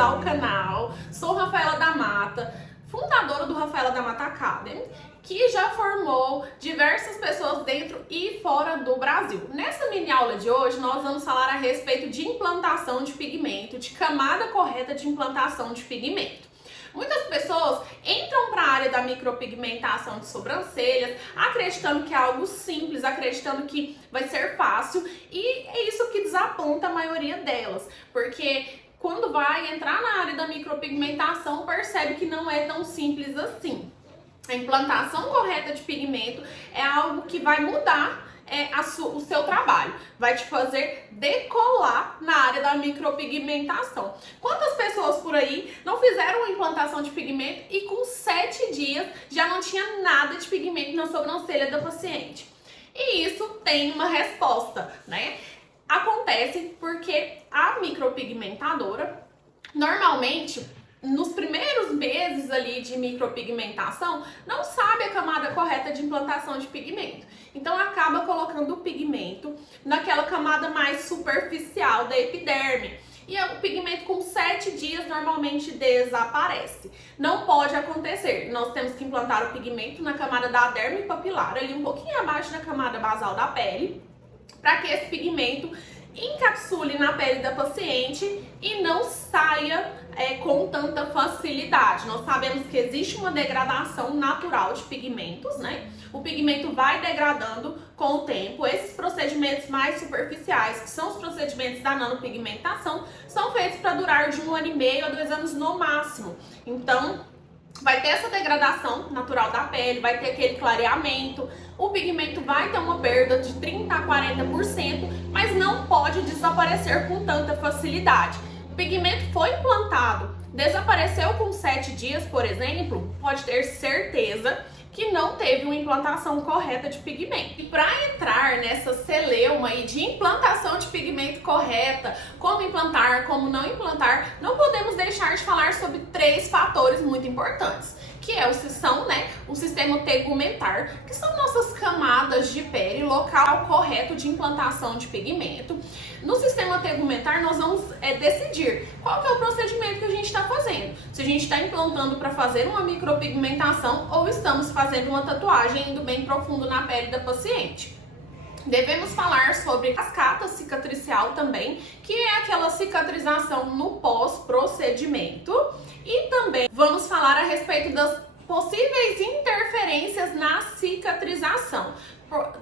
ao canal. Sou Rafaela da Mata, fundadora do Rafaela da Mata Academy, que já formou diversas pessoas dentro e fora do Brasil. Nessa mini aula de hoje, nós vamos falar a respeito de implantação de pigmento, de camada correta de implantação de pigmento. Muitas pessoas entram para a área da micropigmentação de sobrancelhas, acreditando que é algo simples, acreditando que vai ser fácil, e é isso que desaponta a maioria delas, porque quando vai entrar na área da micropigmentação, percebe que não é tão simples assim. A implantação correta de pigmento é algo que vai mudar o seu trabalho, vai te fazer decolar na área da micropigmentação. Quantas pessoas por aí não fizeram uma implantação de pigmento e com 7 dias já não tinha nada de pigmento na sobrancelha da paciente? E isso tem uma resposta, né? Acontece porque a micropigmentadora, normalmente, nos primeiros meses ali de micropigmentação, não sabe a camada correta de implantação de pigmento. Então acaba colocando o pigmento naquela camada mais superficial da epiderme. E o pigmento com 7 dias normalmente desaparece. Não pode acontecer. Nós temos que implantar o pigmento na camada da derme papilar, ali um pouquinho abaixo da camada basal da pele, para que esse pigmento encapsule na pele da paciente e não saia com tanta facilidade. Nós sabemos que existe uma degradação natural de pigmentos, né? O pigmento vai degradando com o tempo. Esses procedimentos mais superficiais, que são os procedimentos da nanopigmentação, são feitos para durar de 1 ano e meio a 2 anos no máximo. Então, vai ter essa degradação natural da pele, vai ter aquele clareamento, o pigmento vai ter uma perda de 30% a 40%, mas não pode desaparecer com tanta facilidade. O pigmento foi implantado, desapareceu com 7 dias, por exemplo, pode ter certeza que não teve uma implantação correta de pigmento. E para entrar nessa celeuma aí de implantação de pigmento correta, como implantar, como não implantar, não podemos deixar de falar sobre 3 fatores muito importantes, que são, o sistema tegumentar, que são nossas camadas de pele, local correto de implantação de pigmento. No sistema tegumentar, nós vamos decidir qual que é o procedimento que a gente está fazendo. Se a gente está implantando para fazer uma micropigmentação ou estamos fazendo uma tatuagem indo bem profundo na pele da paciente. Devemos falar sobre cascata cicatricial também, que é aquela cicatrização no pós-procedimento. E também vamos falar a respeito das possíveis interferências na cicatrização.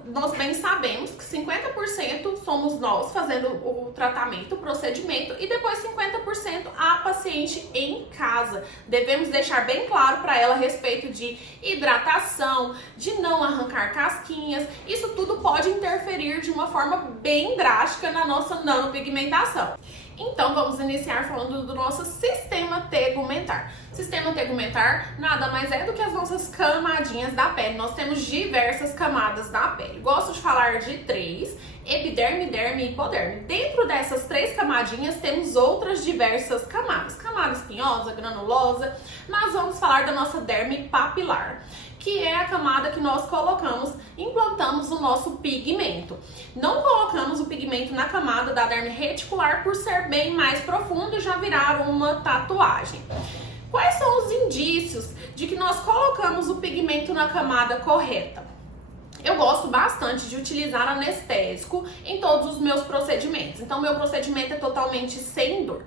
Nós bem sabemos que 50% somos nós fazendo o tratamento, o procedimento, e depois 50% a paciente em casa. Devemos deixar bem claro para ela a respeito de hidratação, de não arrancar casquinhas. Isso tudo pode interferir de uma forma bem drástica na nossa nanopigmentação. Então vamos iniciar falando do nosso sistema tegumentar. Sistema tegumentar nada mais é do que as nossas camadinhas da pele. Nós temos diversas camadas da pele. Gosto de falar de 3: epiderme, derme e hipoderme. Dentro dessas 3 camadinhas temos outras diversas camadas. Camada espinhosa, granulosa, mas vamos falar da nossa derme papilar, que é a camada que nós implantamos o nosso pigmento. Não colocamos o pigmento na camada da derme reticular por ser bem mais profundo e já virar uma tatuagem. Quais são os indícios de que nós colocamos o pigmento na camada correta? Eu gosto bastante de utilizar anestésico em todos os meus procedimentos. Então, meu procedimento é totalmente sem dor.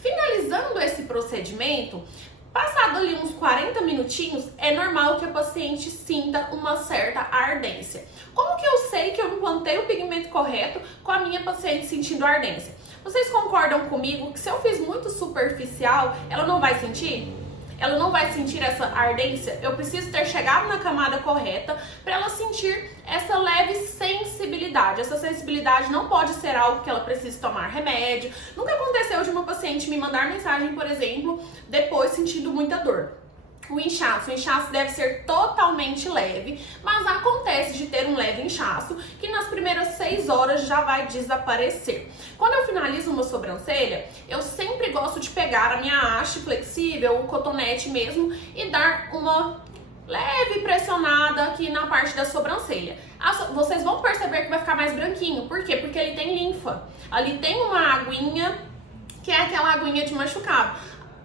Finalizando esse procedimento, passado ali uns 40 minutinhos, é normal que a paciente sinta uma certa ardência. Como que eu sei que eu implantei o pigmento correto com a minha paciente sentindo ardência? Vocês concordam comigo que se eu fiz muito superficial, ela não vai sentir? Ela não vai sentir essa ardência? Eu preciso ter chegado na camada correta para ela sentir essa leve sensibilidade. Essa sensibilidade não pode ser algo que ela precise tomar remédio. Nunca aconteceu de uma paciente me mandar mensagem, por exemplo, depois sentindo muita dor. O inchaço deve ser totalmente leve, mas acontece de ter um leve inchaço que nas primeiras 6 horas já vai desaparecer. Quando eu finalizo uma sobrancelha, eu sempre gosto de pegar a minha haste flexível, o cotonete mesmo, e dar uma leve pressionada aqui na parte da sobrancelha. Vocês vão perceber que vai ficar mais branquinho. Por quê? Porque ele tem linfa. Ali tem uma aguinha que é aquela aguinha de machucado.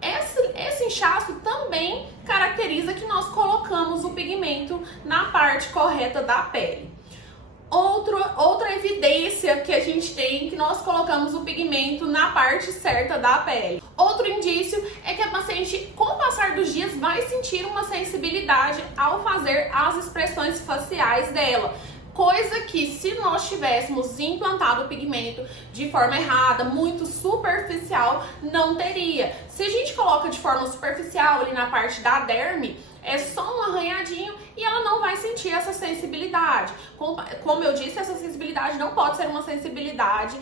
Esse inchaço também caracteriza que nós colocamos o pigmento na parte correta da pele. Outra evidência que a gente tem que nós colocamos o pigmento na parte certa da pele. Outro indício é que a paciente, com o passar dos dias, vai sentir uma sensibilidade ao fazer as expressões faciais dela. Coisa que, se nós tivéssemos implantado o pigmento de forma errada, muito superficial, não teria. Se a gente coloca de forma superficial ali na parte da derme, é só um arranhadinho e ela não vai sentir essa sensibilidade. Como eu disse, essa sensibilidade não pode ser uma sensibilidade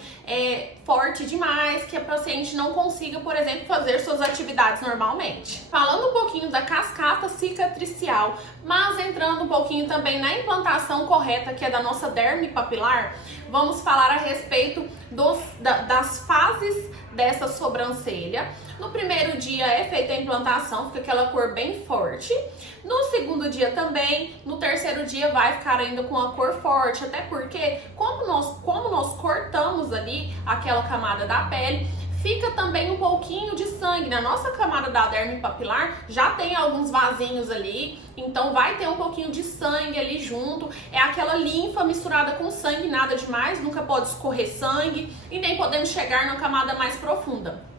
forte demais, que a paciente não consiga, por exemplo, fazer suas atividades normalmente. Falando um pouquinho da cascata cicatricial, mas entrando um pouquinho também na implantação correta, que é da nossa derme papilar, vamos falar a respeito das fases dessa sobrancelha. No primeiro dia é feita a implantação, fica aquela cor bem forte. No segundo dia também, no terceiro dia vai ficar ainda com a cor forte, até porque como nós cortamos ali aquela camada da pele, fica também um pouquinho de sangue. Na nossa camada da derme papilar já tem alguns vasinhos ali, então vai ter um pouquinho de sangue ali junto. É aquela linfa misturada com sangue, nada demais, nunca pode escorrer sangue e nem podemos chegar na camada mais profunda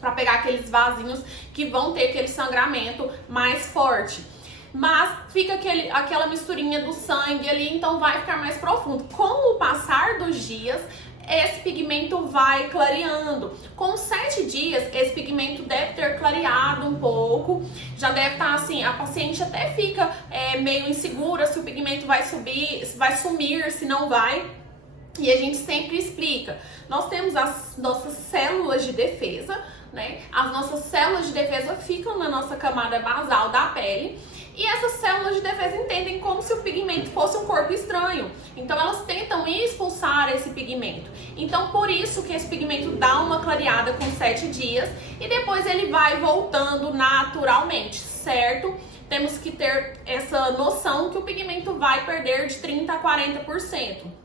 para pegar aqueles vasinhos que vão ter aquele sangramento mais forte. Mas fica aquela misturinha do sangue ali, então vai ficar mais profundo. Com o passar dos dias, esse pigmento vai clareando. Com 7 dias, esse pigmento deve ter clareado um pouco. Já deve estar assim, a paciente até fica meio insegura se o pigmento vai subir, se vai sumir, se não vai. E a gente sempre explica. Nós temos as nossas células de defesa, né? As nossas células de defesa ficam na nossa camada basal da pele. E essas células de defesa entendem como se o pigmento fosse um corpo estranho. Então elas tentam expulsar esse pigmento. Então por isso que esse pigmento dá uma clareada com 7 dias e depois ele vai voltando naturalmente, certo? Temos que ter essa noção que o pigmento vai perder de 30% a 40%.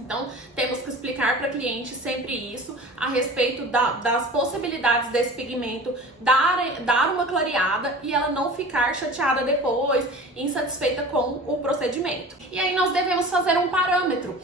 Então, temos que explicar para a cliente sempre isso, a respeito das possibilidades desse pigmento dar uma clareada e ela não ficar chateada depois, insatisfeita com o procedimento. E aí nós devemos fazer um parâmetro.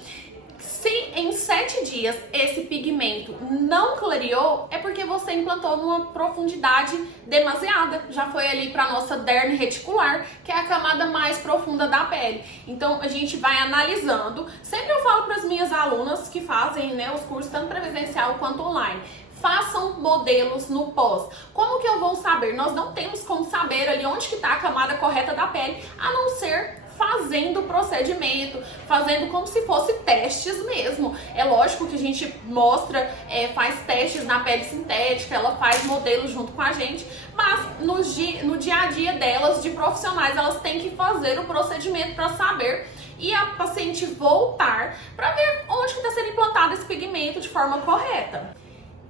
Se em 7 dias esse pigmento não clareou, é porque você implantou numa profundidade demasiada. Já foi ali para a nossa derme reticular, que é a camada mais profunda da pele. Então a gente vai analisando. Sempre eu falo para as minhas alunas que fazem, né, os cursos tanto presencial quanto online. Façam modelos no pós. Como que eu vou saber? Nós não temos como saber ali onde que está a camada correta da pele, a não ser fazendo o procedimento, fazendo como se fosse testes mesmo. É lógico que a gente mostra, faz testes na pele sintética, ela faz modelos junto com a gente, mas no dia a dia delas, de profissionais, elas têm que fazer o procedimento para saber e a paciente voltar para ver onde que está sendo implantado esse pigmento de forma correta.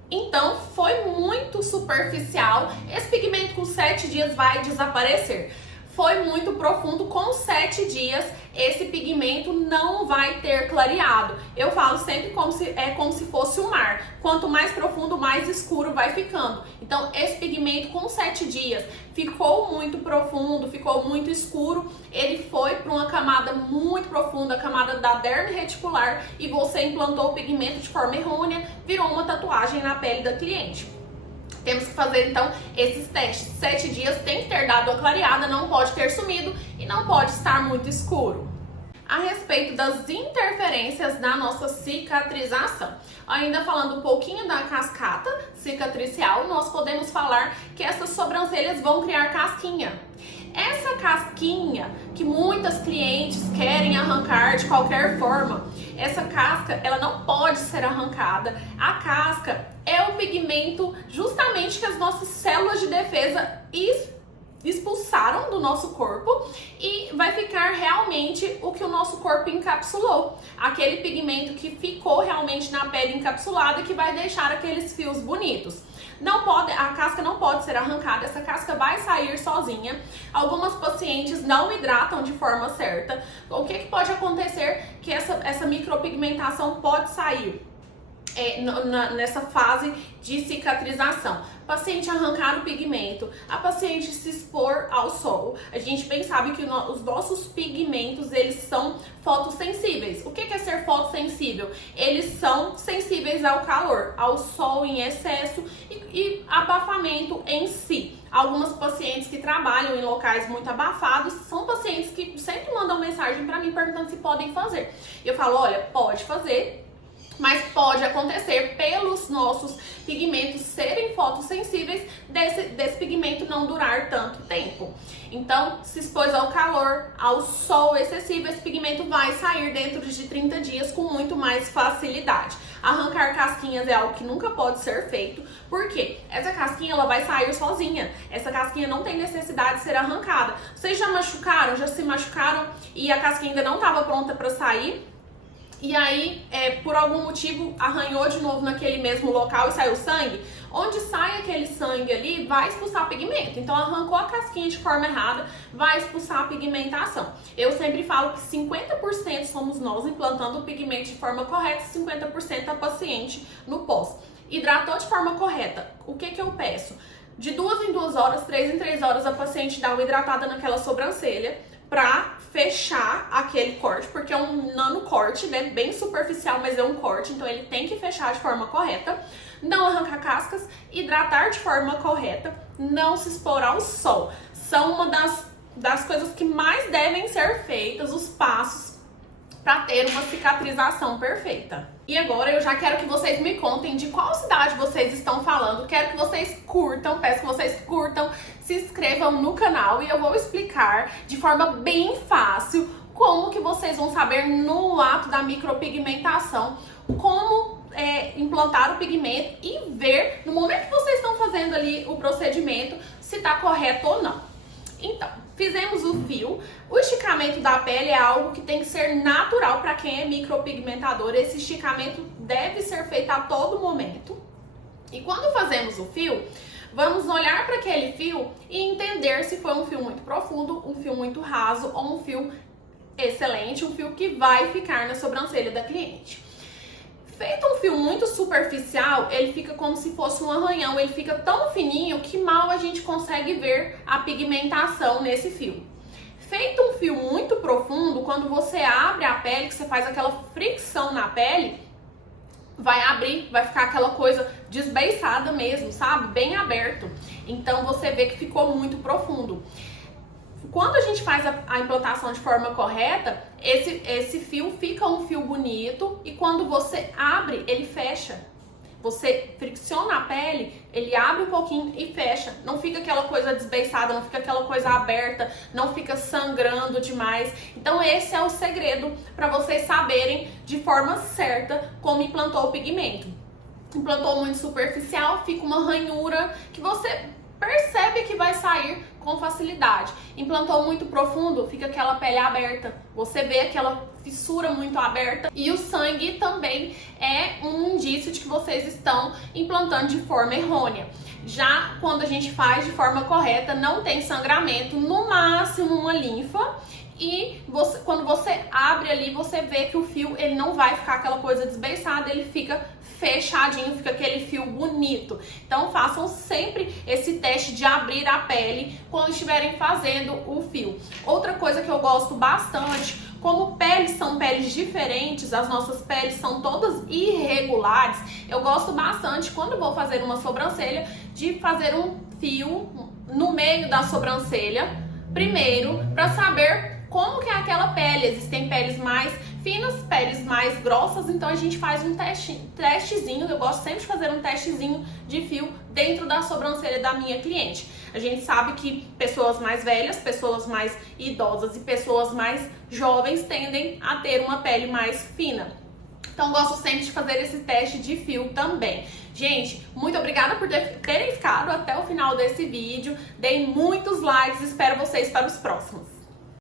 Então, foi muito superficial, esse pigmento com 7 dias vai desaparecer. Foi muito profundo, com 7 dias esse pigmento não vai ter clareado. Eu falo sempre como se fosse o mar. Quanto mais profundo, mais escuro vai ficando. Então esse pigmento com 7 dias ficou muito profundo, ficou muito escuro. Ele foi para uma camada muito profunda, a camada da derme reticular, e você implantou o pigmento de forma errônea, virou uma tatuagem na pele da cliente. Temos que fazer então esses testes. 7 dias tem que ter dado a clareada, não pode ter sumido e não pode estar muito escuro. A respeito das interferências na nossa cicatrização, ainda falando um pouquinho da cascata cicatricial, nós podemos falar que essas sobrancelhas vão criar casquinha. Essa casquinha que muitas clientes querem arrancar de qualquer forma, essa casca ela não pode ser arrancada. A casca é o pigmento justamente que as nossas células de defesa expulsaram do nosso corpo e vai ficar realmente o que o nosso corpo encapsulou. Aquele pigmento que ficou realmente na pele encapsulada, que vai deixar aqueles fios bonitos. A casca não pode ser arrancada, essa casca vai sair sozinha. Algumas pacientes não hidratam de forma certa. O que pode acontecer que essa micropigmentação pode sair? nessa fase de cicatrização. Paciente arrancar o pigmento, a paciente se expor ao sol. A gente bem sabe que os nossos pigmentos, eles são fotossensíveis. O que é ser fotossensível? Eles são sensíveis ao calor, ao sol em excesso e abafamento em si. Algumas pacientes que trabalham em locais muito abafados são pacientes que sempre mandam mensagem para mim perguntando se podem fazer. Eu falo, olha, pode fazer, mas pode acontecer pelos nossos pigmentos serem fotossensíveis, desse pigmento não durar tanto tempo. Então, se expôs ao calor, ao sol excessivo, esse pigmento vai sair dentro de 30 dias com muito mais facilidade. Arrancar casquinhas é algo que nunca pode ser feito, porque essa casquinha ela vai sair sozinha. Essa casquinha não tem necessidade de ser arrancada. Vocês já machucaram, já se machucaram e a casquinha ainda não estava pronta para sair? E aí, por algum motivo, arranhou de novo naquele mesmo local e saiu sangue? Onde sai aquele sangue ali, vai expulsar pigmento. Então, arrancou a casquinha de forma errada, vai expulsar a pigmentação. Eu sempre falo que 50% somos nós implantando o pigmento de forma correta e 50% a paciente no pós. Hidratou de forma correta, o que eu peço? De 2 em 2 horas, 3 em 3 horas, a paciente dá uma hidratada naquela sobrancelha pra fechar aquele corte, porque é um nano corte, né, bem superficial, mas é um corte, então ele tem que fechar de forma correta, não arrancar cascas, hidratar de forma correta, não se expor ao sol. São uma das coisas que mais devem ser feitas, os passos para ter uma cicatrização perfeita. E agora eu já quero que vocês me contem de qual cidade vocês estão falando. Quero que vocês curtam, peço que vocês curtam, se inscrevam no canal e eu vou explicar de forma bem fácil como que vocês vão saber no ato da micropigmentação como implantar o pigmento e ver no momento que vocês estão fazendo ali o procedimento se está correto ou não. Então, fizemos o fio. O esticamento da pele é algo que tem que ser natural para quem é micropigmentador. Esse esticamento deve ser feito a todo momento. E quando fazemos o fio, vamos olhar para aquele fio e entender se foi um fio muito profundo, um fio muito raso ou um fio excelente, um fio que vai ficar na sobrancelha da cliente. Feito um fio muito superficial, ele fica como se fosse um arranhão, ele fica tão fininho que mal a gente consegue ver a pigmentação nesse fio. Feito um fio muito profundo, quando você abre a pele, que você faz aquela fricção na pele, vai abrir, vai ficar aquela coisa desbeiçada mesmo, sabe? Bem aberto. Então você vê que ficou muito profundo. Quando a gente faz a implantação de forma correta, esse fio fica um fio bonito e quando você abre, ele fecha. Você fricciona a pele, ele abre um pouquinho e fecha. Não fica aquela coisa desbeiçada, não fica aquela coisa aberta, não fica sangrando demais. Então esse é o segredo para vocês saberem de forma certa como implantou o pigmento. Implantou muito superficial, fica uma ranhura que você percebe que vai sair com facilidade. Implantou muito profundo, fica aquela pele aberta. Você vê aquela fissura muito aberta. E o sangue também é um indício de que vocês estão implantando de forma errônea. Já quando a gente faz de forma correta, não tem sangramento, no máximo uma linfa. E quando você abre ali, você vê que o fio ele não vai ficar aquela coisa desbeiçada, ele fica fechadinho, fica aquele fio bonito. Então façam sempre esse teste de abrir a pele quando estiverem fazendo o fio. Outra coisa que eu gosto bastante, como peles são peles diferentes, as nossas peles são todas irregulares, eu gosto bastante quando vou fazer uma sobrancelha de fazer um fio no meio da sobrancelha primeiro para saber como que é aquela pele. Existem peles mais finas, peles mais grossas, então a gente faz um testezinho, eu gosto sempre de fazer um testezinho de fio dentro da sobrancelha da minha cliente. A gente sabe que pessoas mais velhas, pessoas mais idosas e pessoas mais jovens tendem a ter uma pele mais fina. Então gosto sempre de fazer esse teste de fio também. Gente, muito obrigada por terem ficado até o final desse vídeo. Deem muitos likes, espero vocês para os próximos.